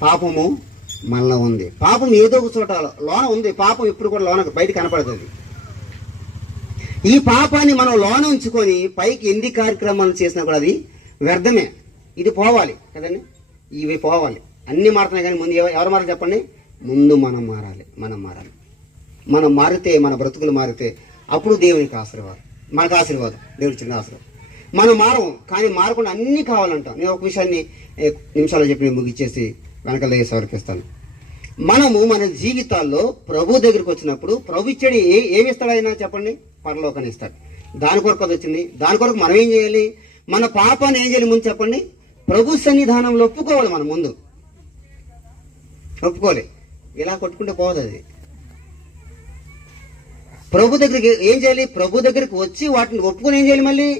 పాపము మనలో ఉంది. పాపం ఏదో ఒక చోట లోన ఉంది. పాపం ఎప్పుడు కూడా లోన బయట కనపడుతుంది. ఈ పాపాన్ని మనం లోన ఉంచుకొని పైకి ఎన్ని కార్యక్రమాలు చేసినా కూడా అది వ్యర్థమే. ఇది పోవాలి కదండి, ఇవి పోవాలి. అన్నీ మారుతున్నాయి కానీ ముందు ఎవరు మారాలి చెప్పండి? ముందు మనం మారాలి. మనం మారితే, మన బ్రతుకులు మారితే అప్పుడు దేవునికి ఆశీర్వాదం, మనకు ఆశీర్వాదం, దేవుడి చిన్న ఆశీర్వాదం. మనం మారము, కానీ మారకుండా అన్నీ కావాలంటాం. నేను ఒక విషయాన్ని నిమిషాలు చెప్పి ముగిచ్చేసి వెనకాల సమర్పిస్తాను. మనము మన జీవితాల్లో ప్రభు దగ్గరికి వచ్చినప్పుడు ప్రభు ఇచ్చాడు. ఏమి ఇస్తాడు ఆయన చెప్పండి? పరలోకాన్ని ఇస్తాడు. దాని కొరకు అది వచ్చింది. దాని కొరకు మనం ఏం చేయాలి? మన పాపాన్ని ఏం చేయాలి ముందు చెప్పండి? ప్రభు సన్నిధానంలో ఒప్పుకోవాలి. మనం ముందు ఒప్పుకోవాలి. ఇలా కొట్టుకుంటే పోదు అది. ప్రభు దగ్గరికి ఏం చేయాలి? ప్రభు దగ్గరికి వచ్చి వాటిని ఒప్పుకొని ఏం చేయాలి? మళ్ళీ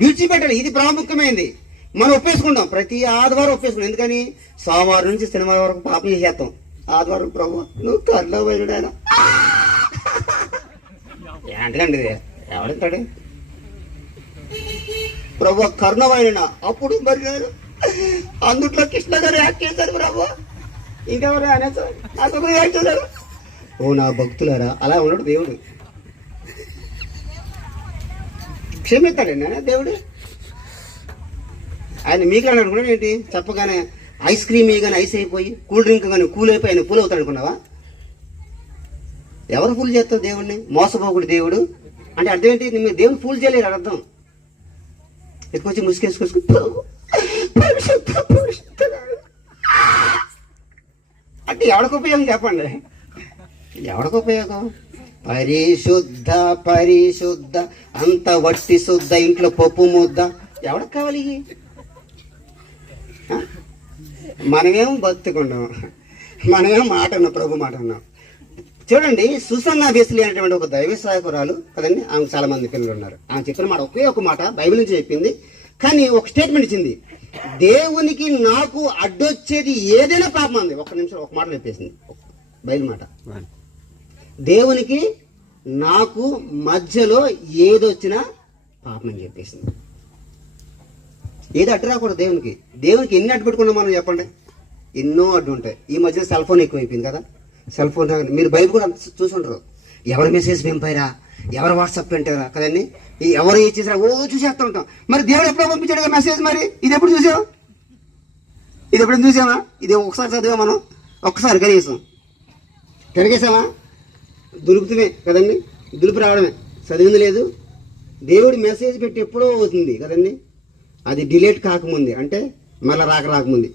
విడిచిపెట్టాలి. ఇది ప్రాముఖ్యమైనది. మనం ఒప్పేసుకుంటాం, ప్రతి ఆదివారం ఒప్పేసుకుంటాం. ఎందుకని? సోమవారం నుంచి శనివారం వరకు పాపం చేసేస్తాం. ఆదివారం ప్రభు నువ్వు కర్ణమైనడు ఆయన ఏంటండి ఎవడంటాడు? ప్రభు కర్ణమైన అప్పుడు మరి అందుట్లో కృష్ణ గారు యాక్ట్ చేశారు. ప్రభు ఇంకెవరు అసలు యాక్ట్ చేశారు. ఓ నా భక్తులారా, అలా ఉన్నాడు దేవుడు. క్షమిస్తాడండి ఆయన దేవుడు. ఆయన మీకు అనుకున్నాడు ఏంటి? చెప్పగానే ఐస్ క్రీమ్ కానీ ఐస్ అయిపోయి, కూల్ డ్రింక్ కానీ కూల్ అయిపోయి ఆయన ఫుల్ అవుతాడు అనుకున్నావా? ఎవరు ఫుల్ చేస్తారు దేవుడిని? మోసపోకుడు దేవుడు అంటే అర్థం ఏంటి? మీరు దేవుని ఫుల్ చేయలేరు అర్థం. ఎక్కువ ముసుకేసుకొచ్చి అంటే ఎవరికి ఉపయోగం చెప్పండి? ఎవరికి ఉపయోగం? పరిశుద్ధ అంత వట్టి శుద్ధ, ఇంట్లో పప్పు ముద్ద ఎవరికి కావాలి? మనమేమో భక్తికుండాం, మనమేమో మాట అన్నాం, ప్రభు మాట అన్నాం. చూడండి, సుసన్నా బేసిలి అనేటువంటి ఒక దైవ సహాయకురాలు కదండి. ఆమె చాలా మంది పిల్లలు ఉన్నారు. ఆమె చెప్పిన మాట ఒకే ఒక మాట బైబిల్ నుంచి చెప్పింది, కానీ ఒక స్టేట్మెంట్ ఇచ్చింది. దేవునికి నాకు అడ్డొచ్చేది ఏదైనా పాపం అంది. ఒక్క నిమిషం ఒక మాట చెప్పేసింది, బైబిల్ మాట. దేవునికి నాకు మధ్యలో ఏదొచ్చినా పాపం అని చెప్పేసింది. ఏది అడ్డు రాకూడదు దేవునికి. దేవునికి ఎన్ని అడ్డు పెట్టుకున్నాం మనం చెప్పండి? ఎన్నో అడ్డు ఉంటాయి. ఈ మధ్యన సెల్ ఫోన్ ఎక్కువైపోయింది కదా. సెల్ ఫోన్ మీరు బైబిల్ కూడా చూసుంటారు. ఎవరి మెసేజ్ పంపారా, ఎవరు వాట్సాప్ పెట్టారా కదండి, ఎవరు ఏ చేసారా ఓ చూసేస్తూ ఉంటాం. మరి దేవుడు ఎప్పుడో పంపించాడు మెసేజ్, మరి ఇది ఎప్పుడు చూసాం? ఇది ఎప్పుడు చూసామా? ఇది ఒకసారి చదివా మనం? ఒక్కసారి కనీసం తిరిగేసామా? దులుపుతుమే కదండి, దులుపు రావడమే. చదివింది లేదు. దేవుడు మెసేజ్ పెట్టి ఎప్పుడో అవుతుంది కదండి, అది డిలీట్ కాకముందే, అంటే మళ్ళీ రాకముందే.